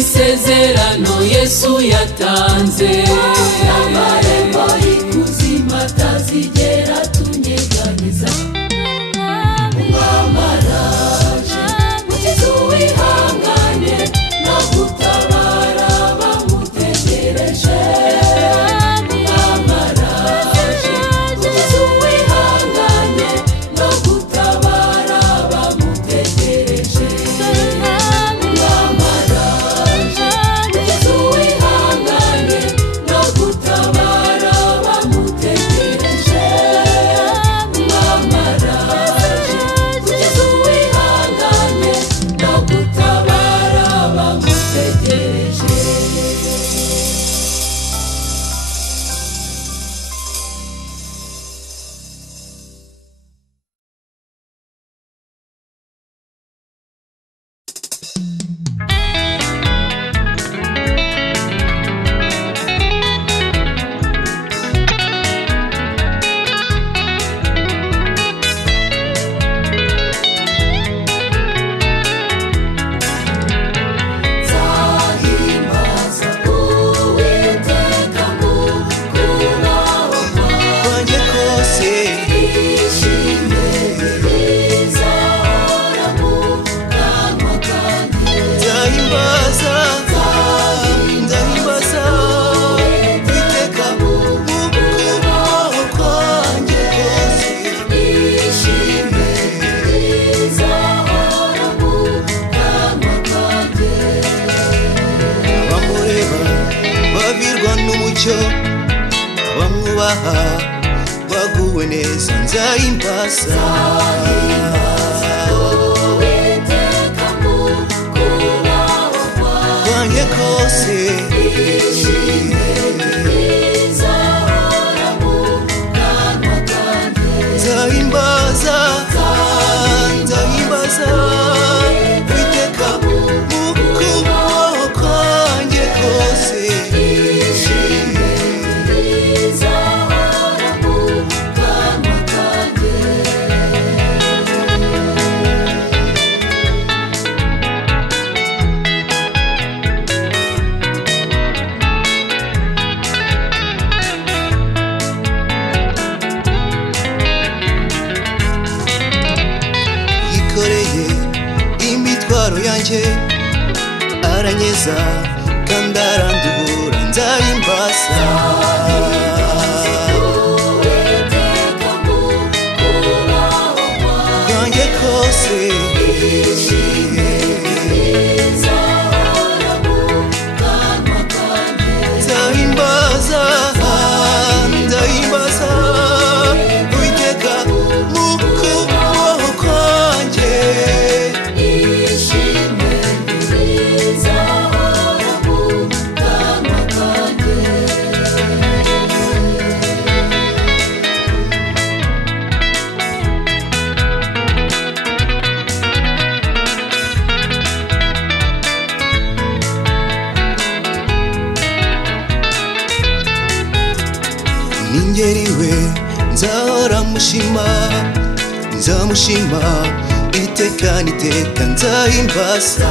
Isezerano Yesu yatanze amarembo y'ikuzimu atazigera tunyeganyeza umwamaraje mukiza uwihanganye no gutabara bamutegereje umwamaraje mukiza uwihanganye no gutabara bamutegereje abamwubaha baguwe neza nzahimbaza kwanjye kose nzahimbaza Uwiteka mu kuboko kwanjye kose yanjye aranyeza kandi aranduhura nzahimbaza kwanjye kose nzahimbaza Uwiteka mu kuboko kwanjye umwungeriwe nzahora mushima nzamushima iteka niteka nzahimbaza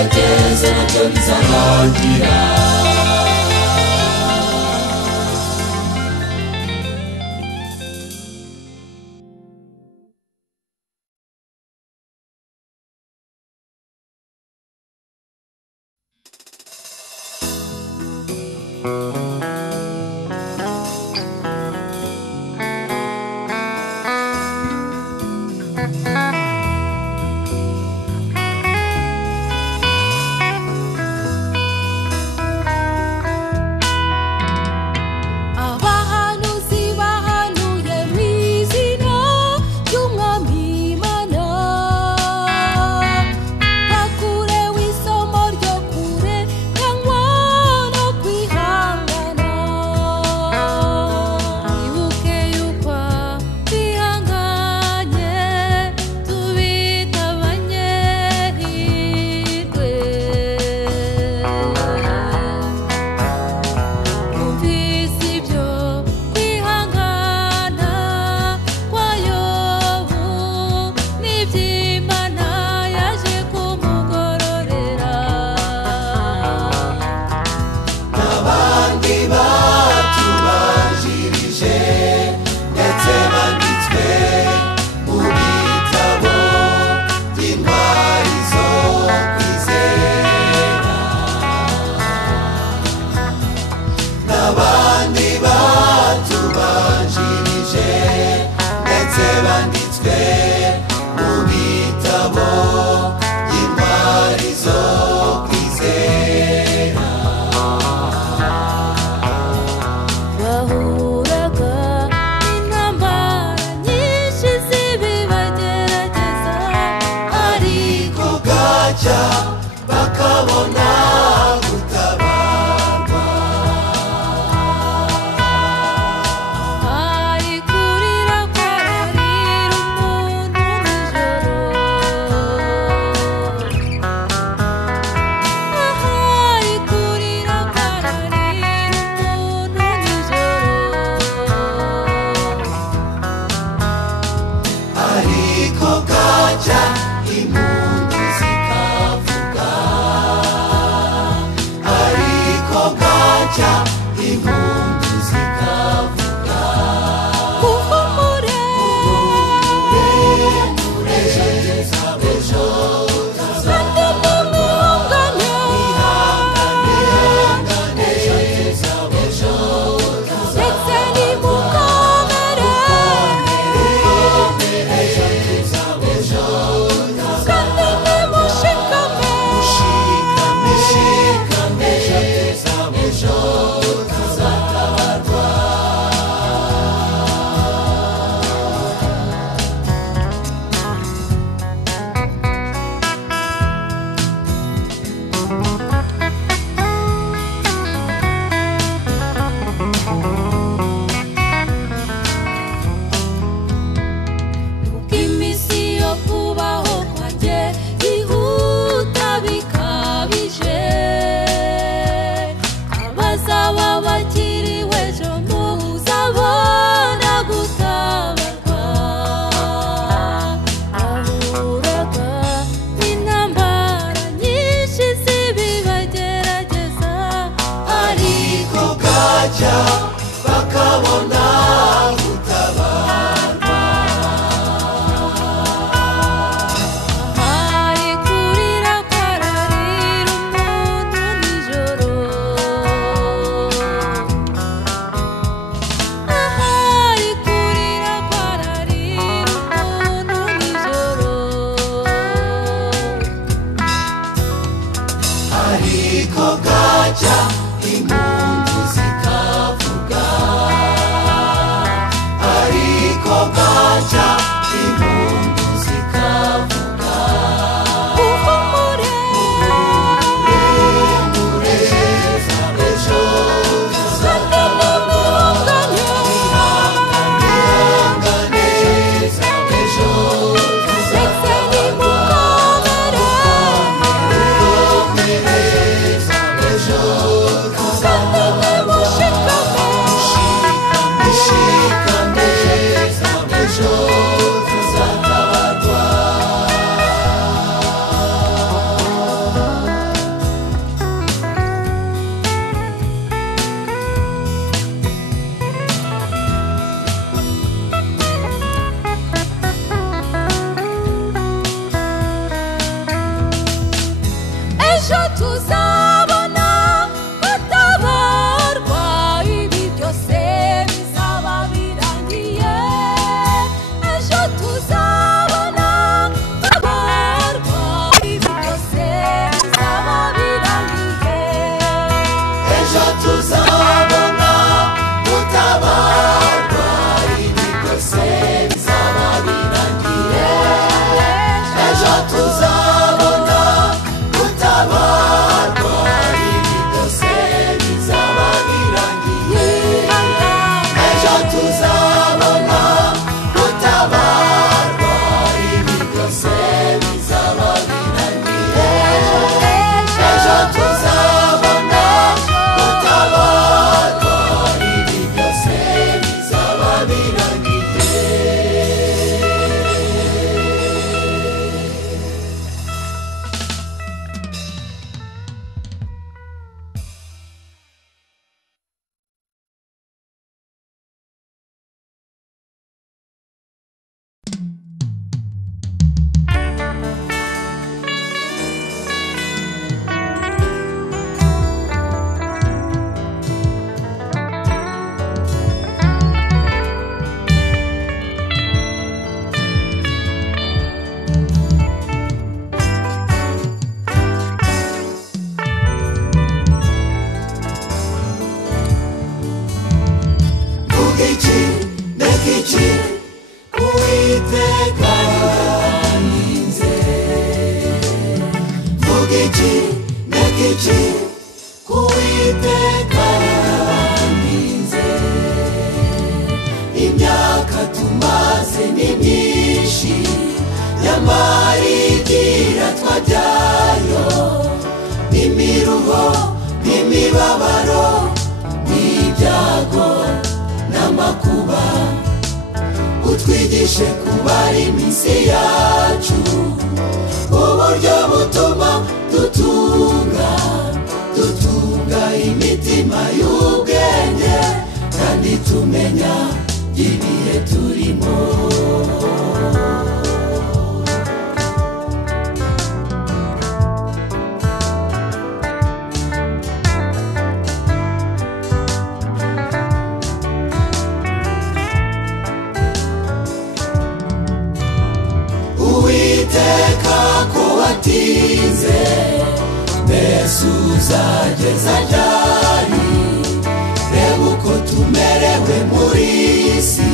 ibigeragezo nabyo bizarangira. ejo tuzabona gutabarwa ibi byose bizaba birangiye ejo tuzabona gutabarwa ibi byose bizaba birangiye ejo tuzabona gutabarwa ibi byose bizaba birangiye ejo tuzabona gutabarwa ibi byose bizaba birangiye ejo tuzabona gutabarwa ibi byose bizaba birangiye ejo tuzabona gutabarwa ibi byose bizaba birangiye Vugici, nekici, Uwiteka yaninze. Vugici, nekici, Uwiteka yaninze. Imyaka tumaze ni myinshi, nyamara igira twajyayo. Imiruho, imibabaro, n'ibyago n'amakuba utwigishe kubara iminsi yacu uburyo butuma dutunga imitima y'ubwenge kandi tumenya ibihe turimo Uwiteka ko watinze mbese uzageza ryari reba uko tumerewe muri iyi si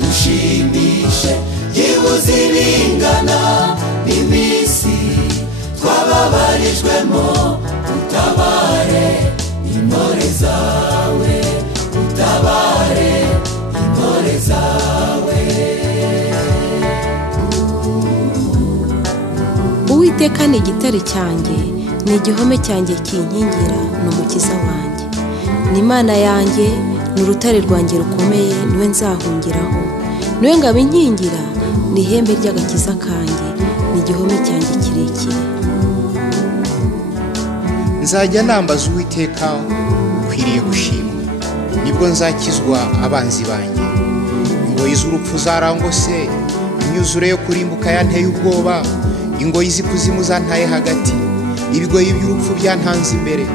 dushimishe yibuze ibingana n'iminsi twababarijwemo utabare intore zawe utabare intore zawe Uwiteka ni igitare cyanjye ni igihome cyanjye kinkingira ni umukiza wanjye ni Imana yanjye ni urutare rwanjye rukomeye niwe nzahungiraho niwe ngabo inkingira ni ihembe ry'agakiza kanjye ni igihome cyanjye kirekire nzajya nambaza Uwiteka ukwiriye gushimwa nibwo nzakizwa abanzi banjye ingoyi z'urupfu zarangose imyuzure yo kurimbuka yanteye ubwoba ingoyi z'ikuzimu zantaye hagati ibigoyi by'urupfu byantanze imbere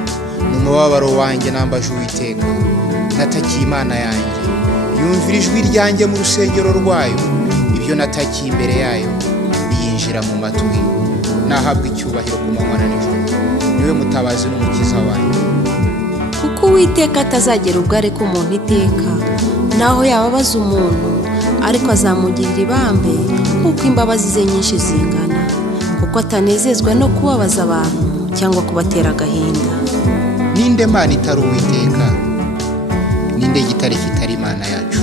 mu mubabaro wanjye nambaje Uwiteka natakiye Imana yanjye yumvira ijwi ryanjye mu rusengero rwayo ibyo natakiye imbere yayo biyinjira mu matwi nahabwa icyubahiro ku manywa na nijoro niwe mutabazi n'umukiza wanjye kuko Uwiteka atazagera ubwo areka umuntu iteka naho yababaza umuntu ariko azamugirira ibambe nk'uko imbabazi ze nyinshi zingana kuko atanezezwa no kubabaza abantu cyangwa kubatera agahinda ninde Mana itari Uwiteka ninde gitare kitari Imana yacu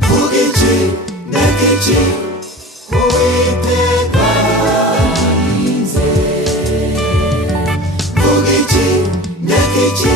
Vugici, nekici, Uwiteka yaninze. Vugici, nekici,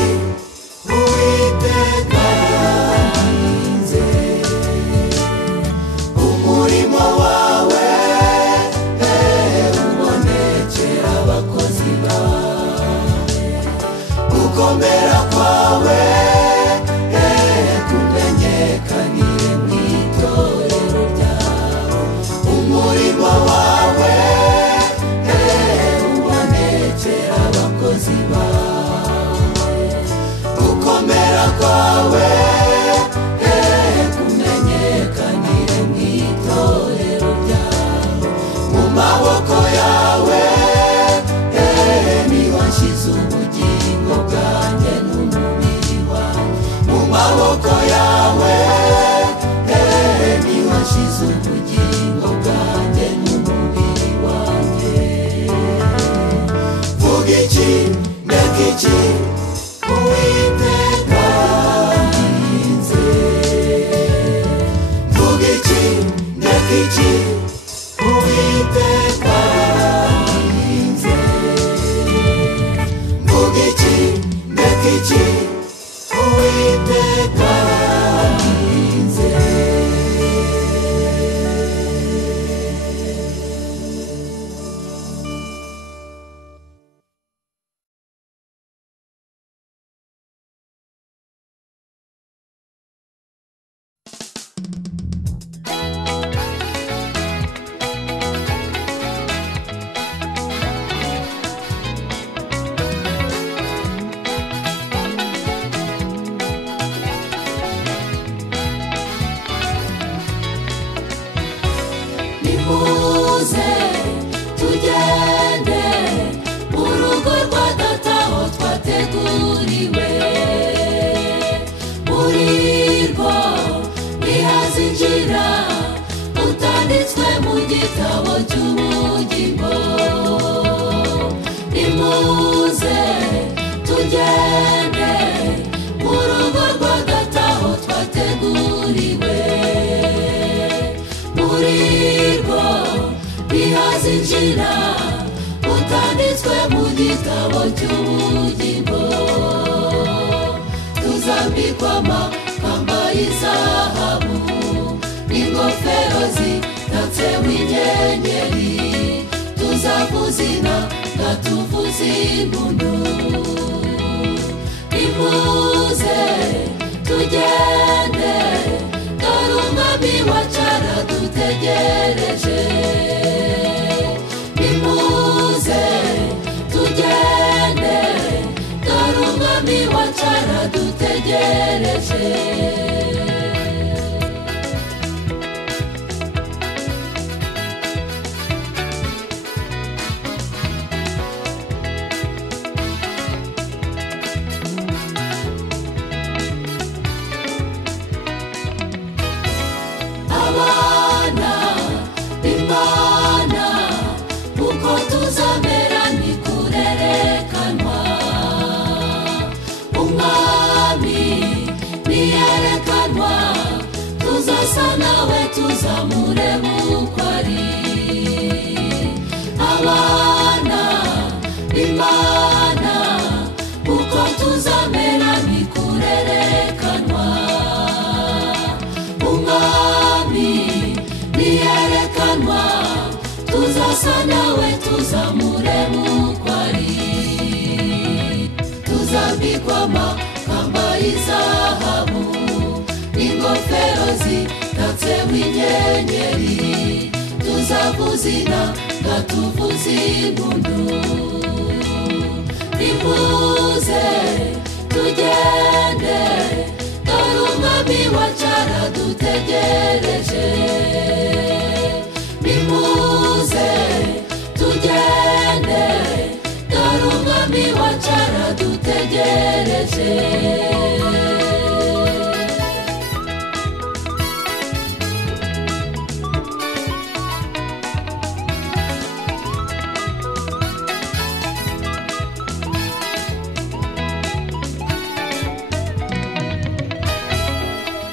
iki uwiteka yahinze nimuze tugende mu rugo rwa data aho twateguriwe muri rwo ntihazinjira utanditswe mu gitabo cy'ubugingo nimuze tugende mu rugo rwa data aho twateguriwe muri rwo ntihazinjira utanditswe mu gitabo cy'ubugingo tuzambikwa amakamba y'izahabu n'ingofero zitatseho inyenyeri tuzavuzina nga tuvuze impundu nimuze tugende dore umwami wacu aradutegereje nimuze tugende dore umwami wacu aradutegereje abana b'Imana uko tuzamera ntikurerekanwa umwami niyerekanwa tuzasa nawe tuzamureba uko ari abana b'Imana uko tuzamera ntikurerekanwa umwami niyerekanwa tuzasa nawe tuzamureba uko ari tuzambikwa amakamba y'izahabu n'ingofero zitatseho inyenyeri tuzavuzina nga tuvuze impundu nimuze tugende dore umwami wacu aradutegereje nimuze tugende dore umwami wacu aradutegereje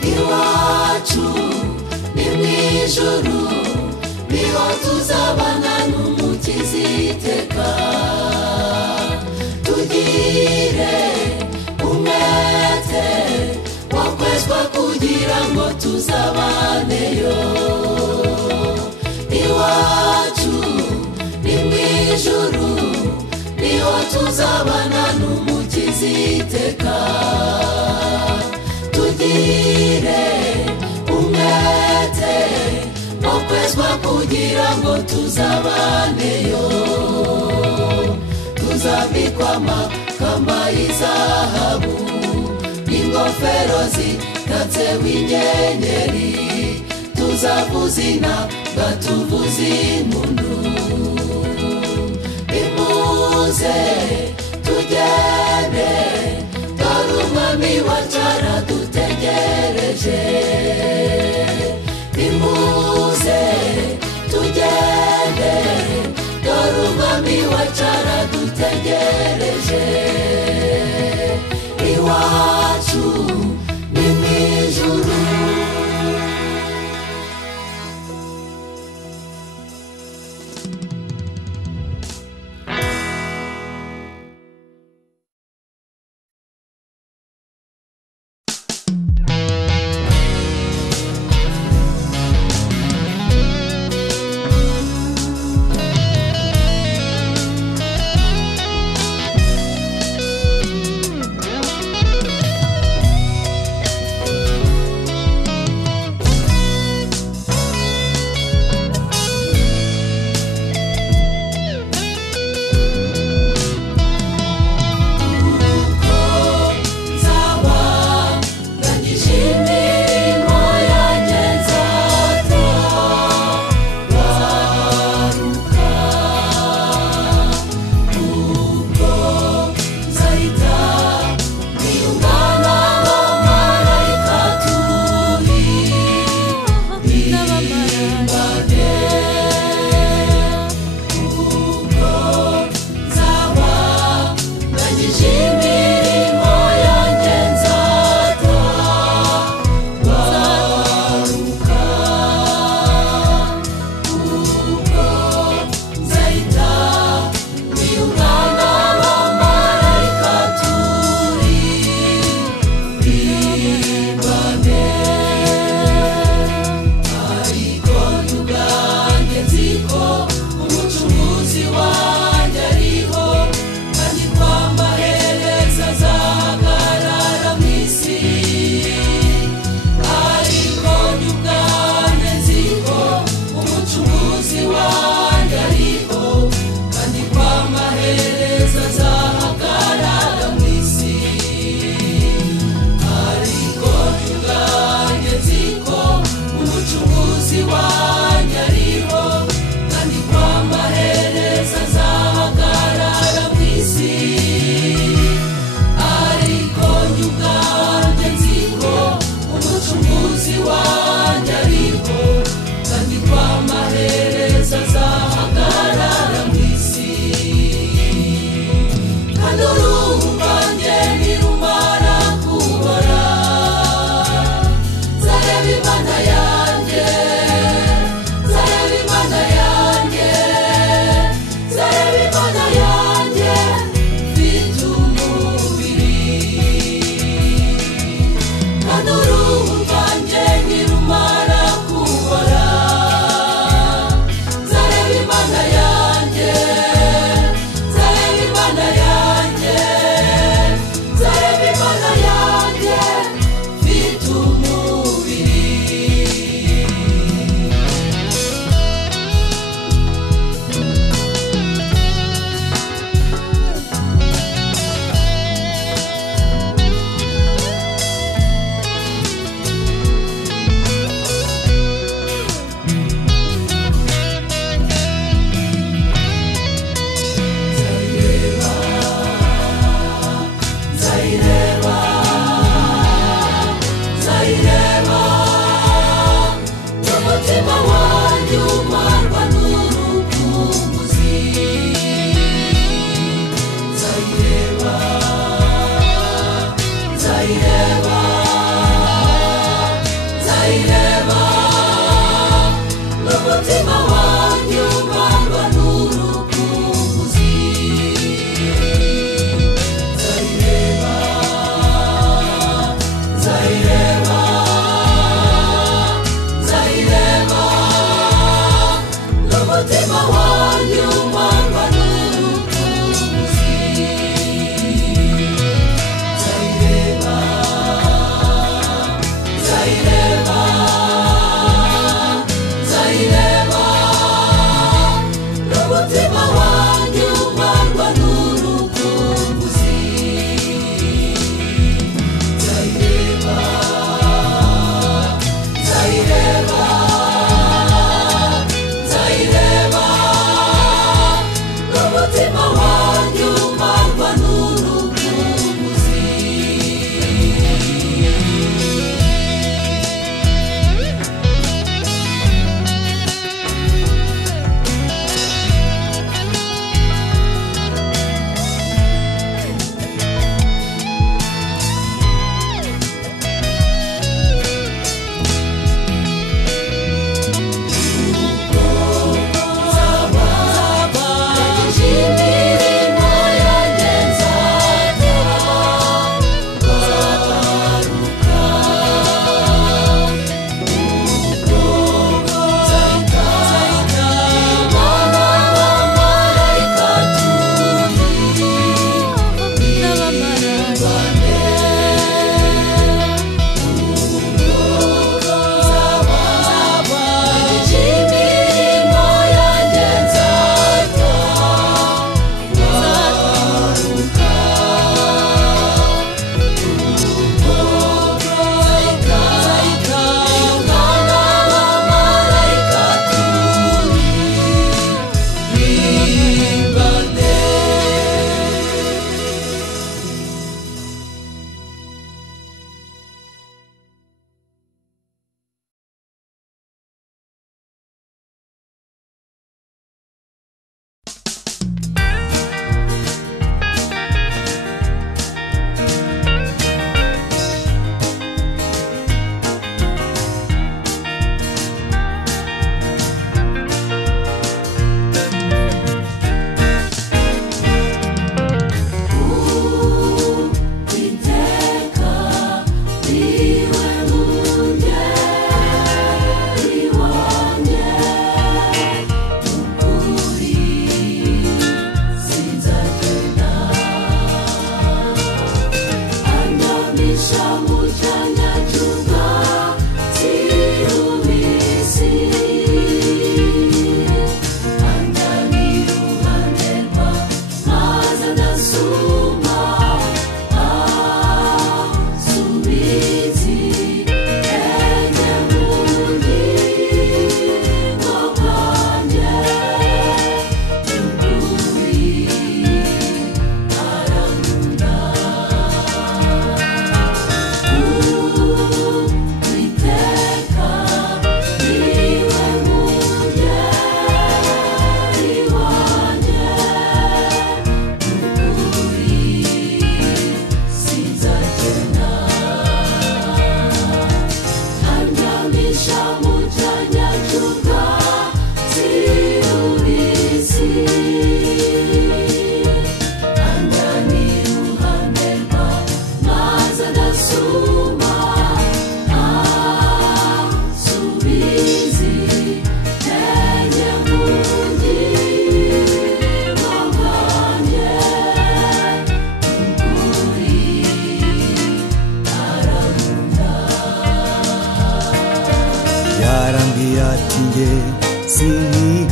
iwacu ni mu ijuru niho tuzabana n'umukiza iteka tugire umwete wo kwezwa kugira ngo tuzabaneyo iwacu ni mu ijuru niho tuzabana n'umukiza iteka tugire umwete wo kwezwa kugira ngo tuzabaneyo tuzambikwa amakamba y'izahabu n'ingofero zitatseho inyenyeri tuzavuzina nga tuvuze impundu nimuze tugende dore umwami wacu aradutegereje nimuze tugende dore umwami wacu aradutegereje iwacu ni mu ijuru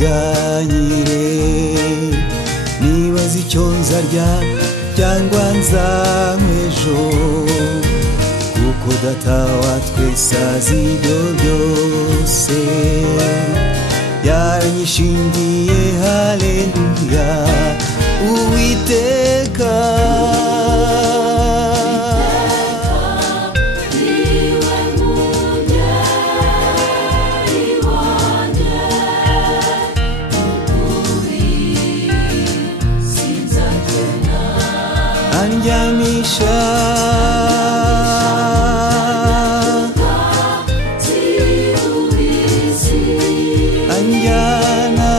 ntiganyire nibaza icyo nzarya cyangwa nzanywa ejo kuko data wa twese azi ibyo byose yaranyishingiye haleluya Uwiteka anjamisha anjana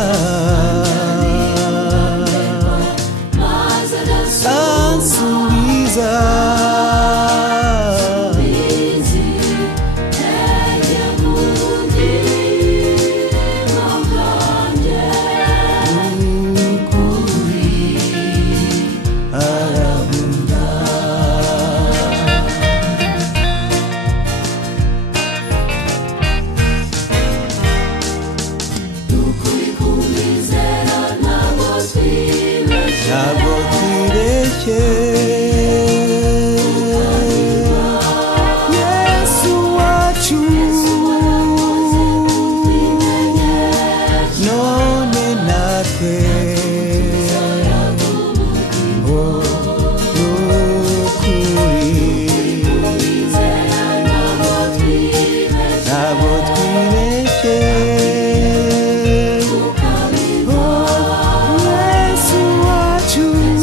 ansubiza Yesu wacu none natwe ntabwo twibeshye Yesu wacu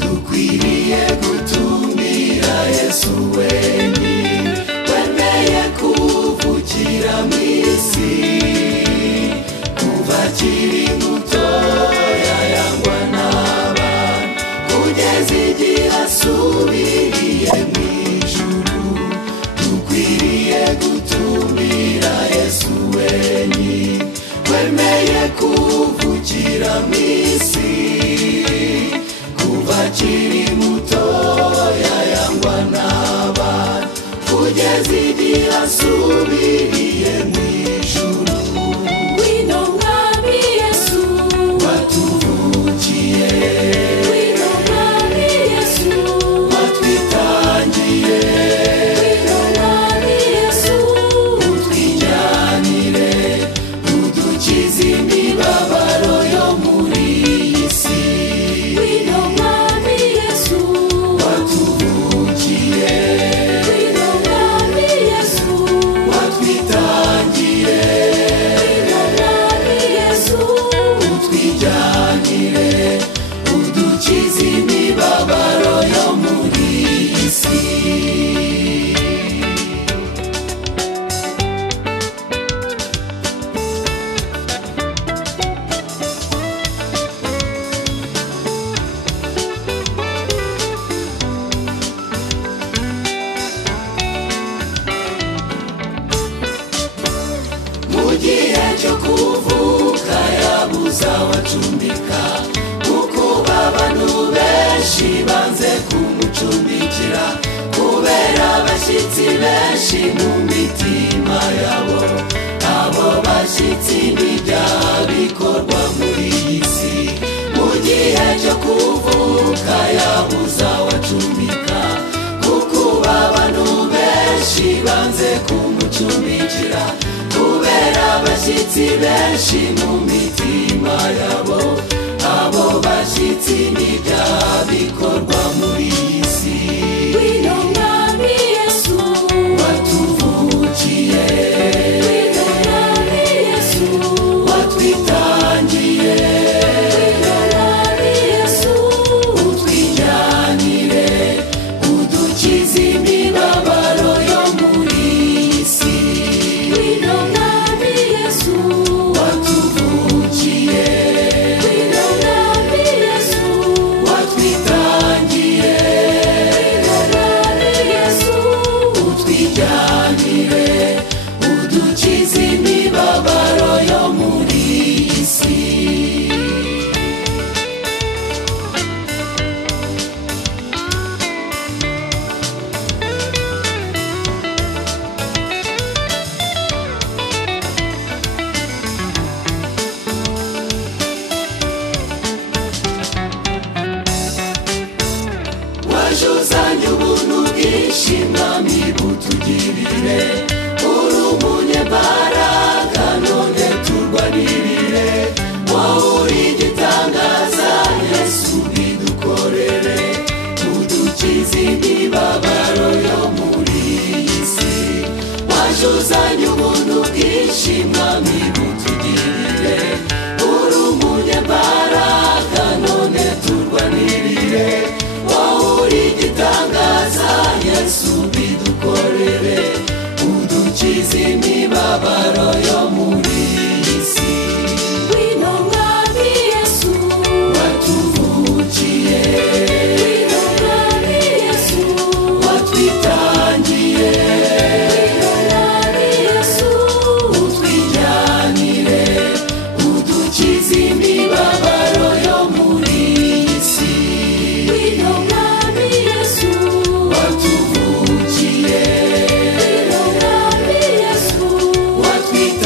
dukwiriye gutumira Yesu wenyine wemeye kuvukira mu isi kuva akiri mutoya yangwa n'abana kugeza igihe asubiriye mu ijuru dukwiriye gutumira Yesu wenyine wemeye kuvukira mu isi akiri mutoya yangwa n'abana kugeza igihe asubiriye mu ijuru wino mwami Yesu watuvukiye wino mwami Yesu watwitangiye wino mwami Yesu utwijyanire udukize imibabaro yo muri iyi si wino mwami Yesu watuvukiye wino mwami Yesu watwitangiye wino mwami Yesu utwijyanire udukize imibabaro yo muri iyi si mu gihe cyo kuvuka yabuze abacumbika kuko abantu benshi banze kumucumbikira kubera abashyitsi benshi mu mitima yabo abo bashyitsi n'ibyaha bikorwa muri iyi si mu gihe cyo kuvuka yabuze abacumbika kuko abantu benshi banze uzabacumbikira kubera abashyitsi benshi mu mitima yabo abo bashyitsi n'ibyaha bikorwa muri iyi si Ngwino mwami Yesu watuvukiye Ngwino mwami Yesu watwitangiye Ngwino mwami Yesu utwijyanire udukize imibabaro yo muri iyi si Ngwino mwami Yesu watuvukiye Ngwino mwami Yesu watwitangiye Ngwino mwami Yesu utwijyanire udukize imibabaro yo muri iyi si waje uzanye ubuntu bwinshi mwami butugirire uri umunyembaraga none turwanirire wowe uri igitangaza Yesu bidukorere udukize imibabaro yo muri iyi si waje uzanye ubuntu bwinshi mwami butugirire uri umunyembaraga none turwanirire wowe uri igitangaza Yesu bidukorere udukize imibabaro yo muri iyi si Ngwino mwami Yesu watuvukiye Ngwino mwami Yesu watwitangiye Ngwino mwami Yesu utwijyanire udukize imibabaro yo muri iyi si Ngwino mwami Yesu watuvukiye Ngwino mwami Yesu watwitangiye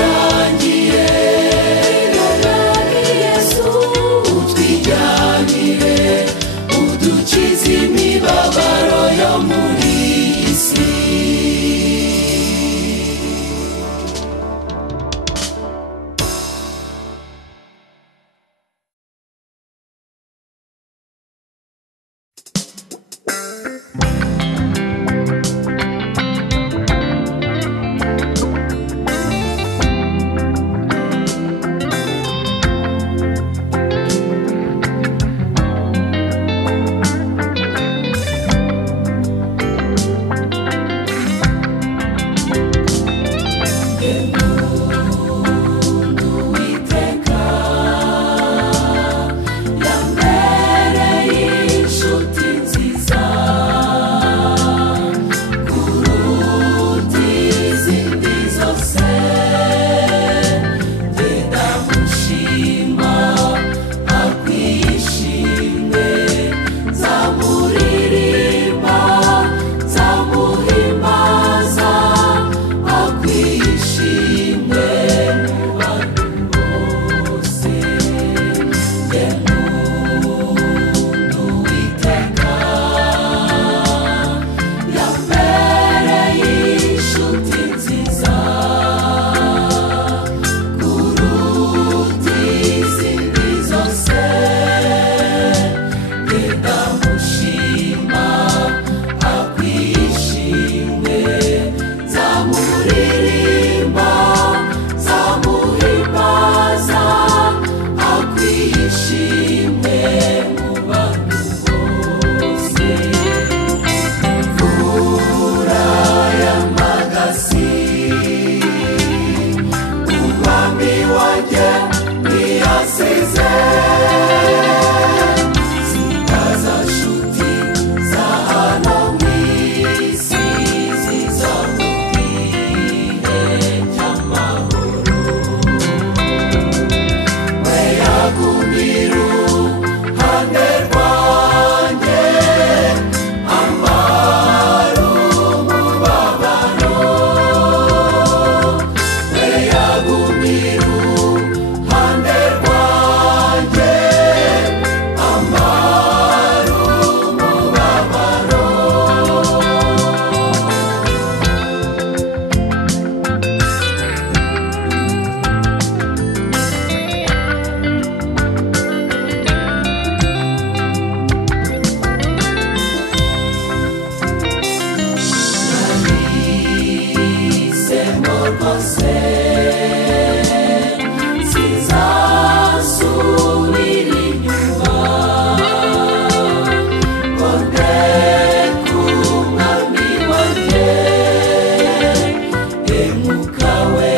kawe